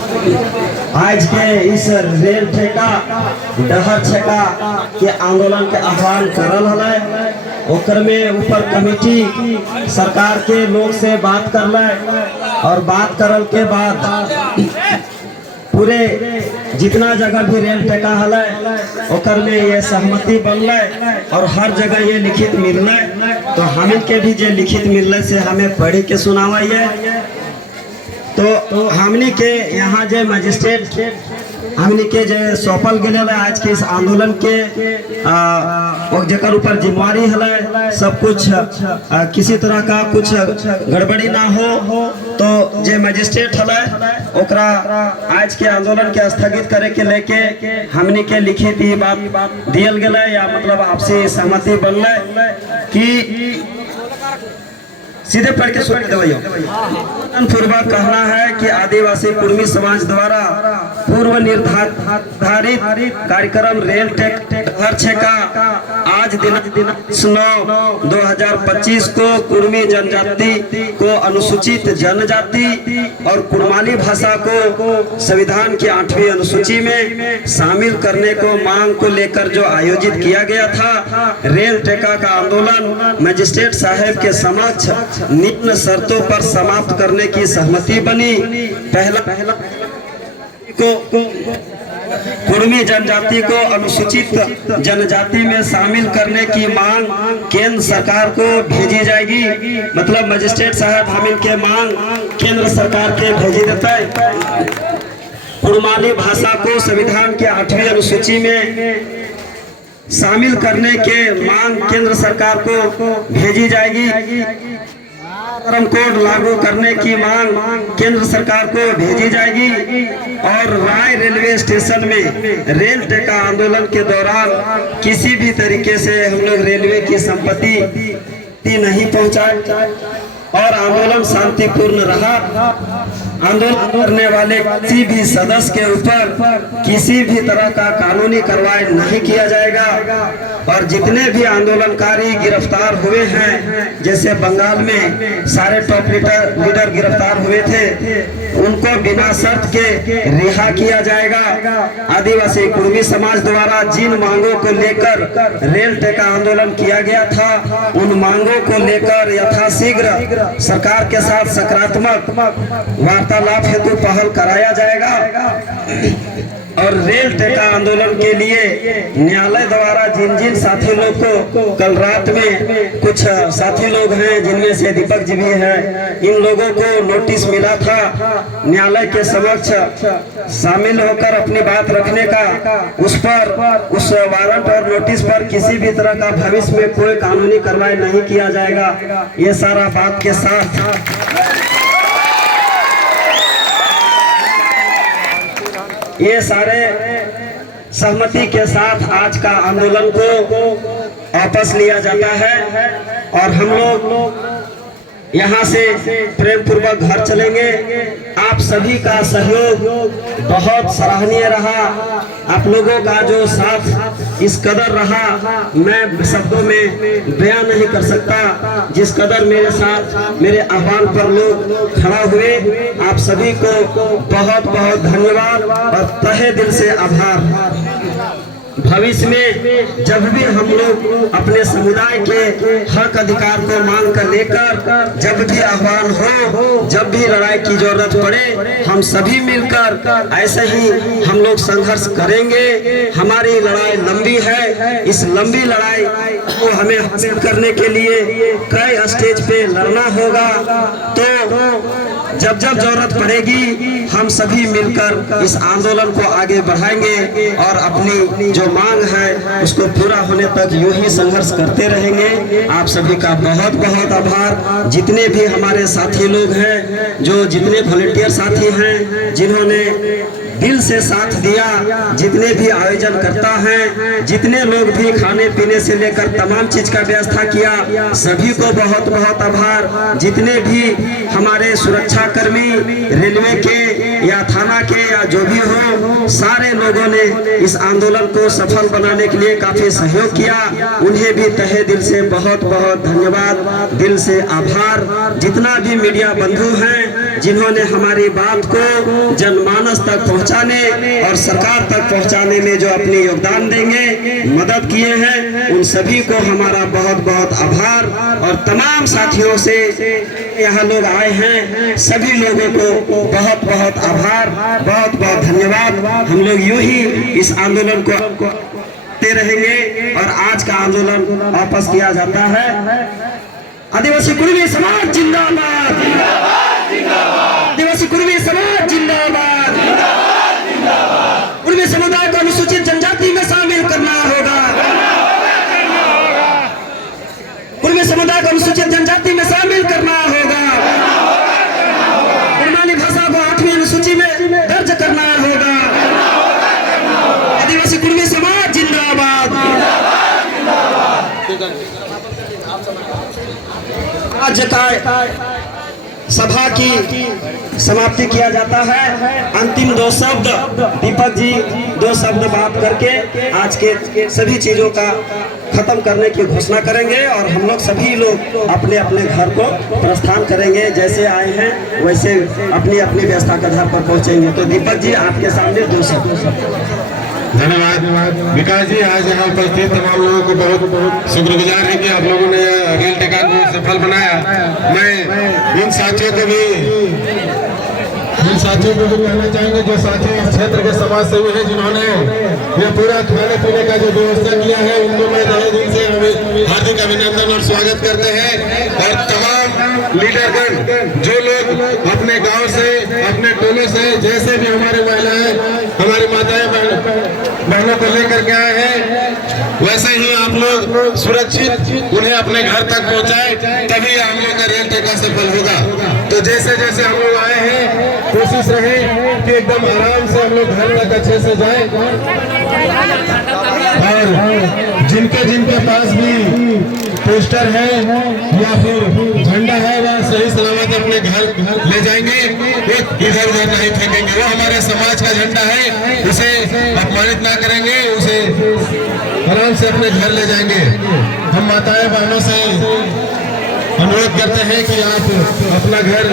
आज के इस रेल ठेका डहर ठेका के आंदोलन के आह्वान करल है। ओकर में ऊपर कमेटी सरकार के लोग से बात कर ले और बात करल के बाद पूरे जितना जगह भी रेल टेका हल ओकर में ये सहमति बनल और हर जगह ये लिखित मिलल। तो हम के भी जे लिखित मिलल से हमें पढ़ के सुनावा। तो हमनी के यहाँ जे मजिस्ट्रेट हमनी के जे सौंपल गए आज के इस आंदोलन के जकर ऊपर जिम्मेवारी है सब कुछ किसी तरह का कुछ गड़बड़ी ना हो। तो जे मजिस्ट्रेट है ओकरा आज के आंदोलन के स्थगित करे के लेके हमनी के लिखित ही बात दियल गया या मतलब आपसी सहमति बनल कि सीधे पढ़ के सुन देवैयो। पूर्वक कहना है कि आदिवासी कुर्मी समाज द्वारा पूर्व निर्धारित कार्यक्रम रेल डहर ठेका आज दिनांक 9/2025 को कुर्मी जनजाति को अनुसूचित जनजाति और कुर्माली भाषा को संविधान की 8वीं अनुसूची में शामिल करने को मांग को लेकर जो आयोजित किया गया था। रेल टेका का आंदोलन मजिस्ट्रेट साहब के समक्ष निम्न शर्तों पर समाप्त करने की सहमति बनी। पहला को कुर्मी जनजाति को अनुसूचित जनजाति में शामिल करने की मांग केंद्र सरकार को भेजी जाएगी। मतलब मजिस्ट्रेट साहब हम के मांग केंद्र सरकार के भेजी देता है। कुर्माली भाषा को संविधान के 8वीं अनुसूची में शामिल करने के मांग केंद्र सरकार को भेजी जाएगी। श्रम कोड लागू करने की मांग केंद्र सरकार को भेजी जाएगी। और राय रेलवे स्टेशन में रेल टेका आंदोलन के दौरान किसी भी तरीके से हम लोग रेलवे की संपत्ति नहीं पहुंचाए और आंदोलन शांतिपूर्ण रहा। आंदोलन करने वाले किसी भी सदस्य के ऊपर किसी भी तरह का कानूनी कार्रवाई नहीं किया जाएगा। और जितने भी आंदोलनकारी गिरफ्तार हुए हैं, जैसे बंगाल में सारे टॉप लीडर गिरफ्तार हुए थे, उनको बिना शर्त के रिहा किया जाएगा। आदिवासी कुर्मी समाज द्वारा जिन मांगों को लेकर रेल टेका आंदोलन किया गया था, उन मांगों को लेकर यथाशीघ्र सरकार के साथ सकारात्मक वार्तालाप हेतु पहल कराया जाएगा। और रेल टेका आंदोलन के लिए न्यायालय द्वारा जिन जिन साथी लोग को कल रात में कुछ साथी लोग हैं जिनमें से दीपक जी भी हैं, इन लोगों को नोटिस मिला था न्यायालय के समक्ष शामिल होकर अपनी बात रखने का। उस वारंट और नोटिस पर किसी भी तरह का भविष्य में कोई कानूनी कार्रवाई नहीं किया जाएगा। ये सारा बात के साथ ये सारे सहमति के साथ आज का आंदोलन को वापस लिया जाता है और हम लोग यहाँ से प्रेम पूर्वक घर चलेंगे। आप सभी का सहयोग बहुत सराहनीय रहा। आप लोगों का जो साथ इस कदर रहा, मैं शब्दों में बयान नहीं कर सकता। जिस कदर मेरे साथ मेरे आह्वान पर लोग खड़ा हुए, आप सभी को बहुत बहुत धन्यवाद और तहे दिल से आभार। भविष्य में जब भी हम लोग अपने समुदाय के हक अधिकार को मांग कर लेकर जब भी आह्वान हो, जब भी लड़ाई की जरूरत पड़े, हम सभी मिलकर ऐसे ही हम लोग संघर्ष करेंगे। हमारी लड़ाई लंबी है। इस लंबी लड़ाई को हमें हासिल करने के लिए कई स्टेज पे लड़ना होगा। तो जब जब जरूरत पड़ेगी हम सभी मिलकर इस आंदोलन को आगे बढ़ाएंगे और अपनी जो मांग है उसको पूरा होने तक यूं ही संघर्ष करते रहेंगे। आप सभी का बहुत बहुत आभार। जितने भी हमारे साथी लोग हैं, जो जितने वॉलंटियर साथी हैं जिन्होंने दिल से साथ दिया, जितने भी आयोजन करता है, जितने लोग भी खाने पीने से लेकर तमाम चीज का व्यवस्था किया, सभी को बहुत बहुत आभार। जितने भी हमारे सुरक्षा कर्मी रेलवे के या थाना के या जो भी हो, सारे लोगों ने इस आंदोलन को सफल बनाने के लिए काफी सहयोग किया। उन्हें भी तहे दिल से बहुत बहुत धन्यवाद, दिल से आभार। जितना भी मीडिया बंधु हैं जिन्होंने हमारी बात को जनमानस तक पहुंचाने और सरकार तक पहुंचाने में जो अपनी योगदान देंगे, मदद किए हैं, उन सभी को हमारा बहुत बहुत आभार। और तमाम साथियों से यहाँ लोग आए हैं, सभी लोगों को बहुत बहुत आभार, बहुत बहुत धन्यवाद। हम लोग यूं ही इस आंदोलन को करते रहेंगे और आज का आंदोलन वापस किया जाता है। आदिवासी कुर्मी समाज जिंदाबाद, आदिवासी कुर्मी समाज जिंदाबाद। कुर्मी समुदाय को अनुसूचित जनजाति में शामिल करना होगा, कुर्मी समुदाय को अनुसूचित जनजाति में शामिल करना होगा, कुर्मानी भाषा को 8वीं अनुसूची में दर्ज करना होगा। आदिवासी कुर्मी समाज जिंदाबाद। आज का सभा की समाप्ति किया जाता है। अंतिम 2 शब्द दीपक जी 2 शब्द बात करके आज के सभी चीजों का खत्म करने की घोषणा करेंगे और हम लोग सभी लोग अपने अपने घर को प्रस्थान करेंगे। जैसे आए हैं वैसे अपनी अपनी व्यवस्था के घर पर पहुंचेंगे। तो दीपक जी आपके सामने 2 शब्द। धन्यवाद विकास जी। आज यहाँ उपस्थित तमाम लोगों को बहुत बहुत शुक्रगुजार है कि आप लोगों ने रेल टिकट को सफल बनाया। मैं इन साथियों को भी कहना चाहेंगे जो साथी इस क्षेत्र के समाज सेवी है, जिन्होंने ये पूरा खाने पीने का जो व्यवस्था किया है, उनको मैं तहे दिल से हार्दिक अभिनंदन और स्वागत करते हैं। और तमाम लीडरगण जो लोग अपने गांव से, अपने टोले से, जैसे भी हमारी महिलाएं, हमारी माताएं बहनों को लेकर के आए हैं, वैसे ही आप लोग सुरक्षित उन्हें अपने घर तक पहुंचाए, तभी हम लोग का रेल टिकट सफल होगा। तो जैसे जैसे हम लोग आए हैं, कोशिश रहे कि एकदम आराम से हम लोग घर तक अच्छे से जाएं। और जिनके पास भी पोस्टर है या फिर झंडा है, वह सही सलामत अपने घर ले जाएंगे, इधर उधर नहीं फेंकेंगे। वो हमारे समाज का झंडा है, उसे अपमानित ना करेंगे, उसे आराम से अपने घर ले जाएंगे। हम माताएं बहनों से अनुरोध करते हैं कि आप अपना घर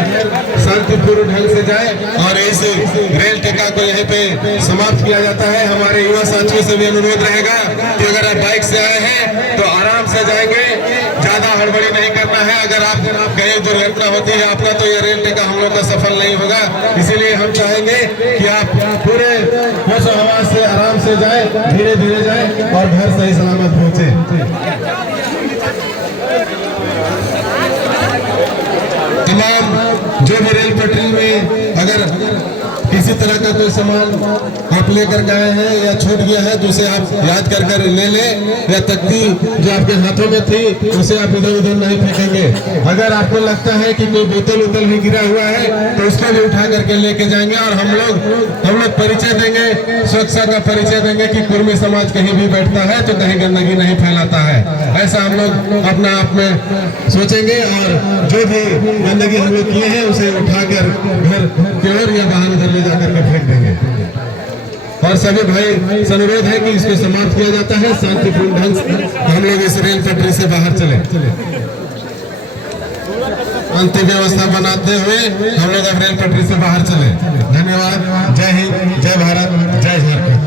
शांतिपूर्ण ढंग से जाएं और इस रेल टिकट को यहीं पे समाप्त किया जाता है। हमारे युवा साथियों से भी अनुरोध रहेगा कि अगर आप बाइक से आए हैं तो आराम से जाएंगे, ज्यादा हड़बड़ी नहीं करना है। अगर आप कहीं दुर्घटना होती है आपका, तो ये रेल टिकट हम लोग का सफल नहीं होगा। इसीलिए हम चाहेंगे कि आप पूरे होश हवास से आराम से जाए, धीरे धीरे जाए और घर सही सलामत पहुंचे। तमाम जो भी रेल पटरी में अगर किसी तरह का कोई सामान आप लेकर गए हैं या छूट गया है तो उसे आप याद कर कर ले लें, या तख्ती जो आपके हाथों में थी उसे आप इधर उधर नहीं फेंकेंगे। अगर आपको लगता है कि कोई बोतल उतल भी गिरा हुआ है तो उसको भी उठा करके लेके जाएंगे। और हम लोग परिचय देंगे, सुरक्षा का परिचय देंगे कि कुर्मी समाज कहीं भी बैठता है तो कहीं गंदगी नहीं फैलाता है। ऐसा हम लोग अपना आप में सोचेंगे और जो भी गंदगी हम लोग किए हैं उसे उठाकर घर की ओर या बाहर उधर ले जाकर के फेंक देंगे। और सभी भाई से अनुरोध है कि इसको समाप्त किया जाता है शांतिपूर्ण ढंग से। हम लोग इस रेल पटरी से बाहर चले, अंतिम व्यवस्था बनाते हुए हम लोग अब रेल पटरी से बाहर चले। धन्यवाद। जय हिंद, जय भारत, जय झारखंड।